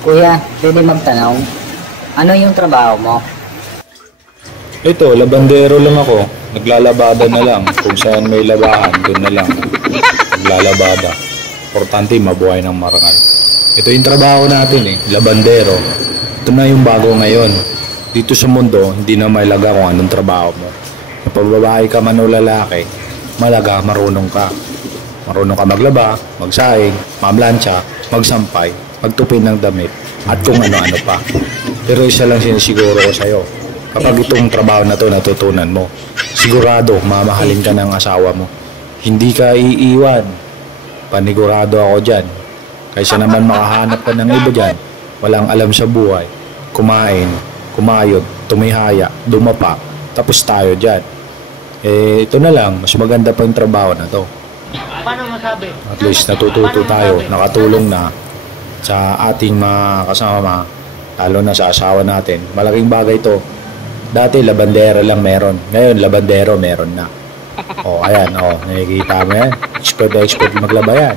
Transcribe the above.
Kuya, pwede magtanong, ano yung trabaho mo? Ito, labandero lang ako. Naglalabada na lang. Kung saan may labahan, doon na lang. Naglalabada. Importante, mabuhay ng marangal. Ito yung trabaho natin eh, labandero. Ito na yung bago ngayon. Dito sa mundo, hindi na mailaga kung anong trabaho mo. Napagbabae ka man o lalaki, malaga, marunong ka. Marunong ka maglaba, magsaing, mamlansya, magsampay, magtupin ng damit, at kung ano-ano pa. Pero isa lang sinisiguro ko sa'yo. Kapag itong trabaho na to natutunan mo, sigurado mamahalin ka ng asawa mo. Hindi ka iiwan. Panigurado ako dyan. Kaysa naman makahanap ka ng iba dyan, walang alam sa buhay, kumain, kumayod, tumihaya, dumapa, tapos tayo dyan. Eh, ito na lang, mas maganda pa yung trabaho na to. Paano masabi? At least natututo tayo, nakatulong na sa ating mga kasama, lalo na sa asawa natin. Malaking bagay to. Dati labandero lang meron, ngayon labandero meron na. O, ayan, nakikita mo yan. Expert na expert maglaba yan.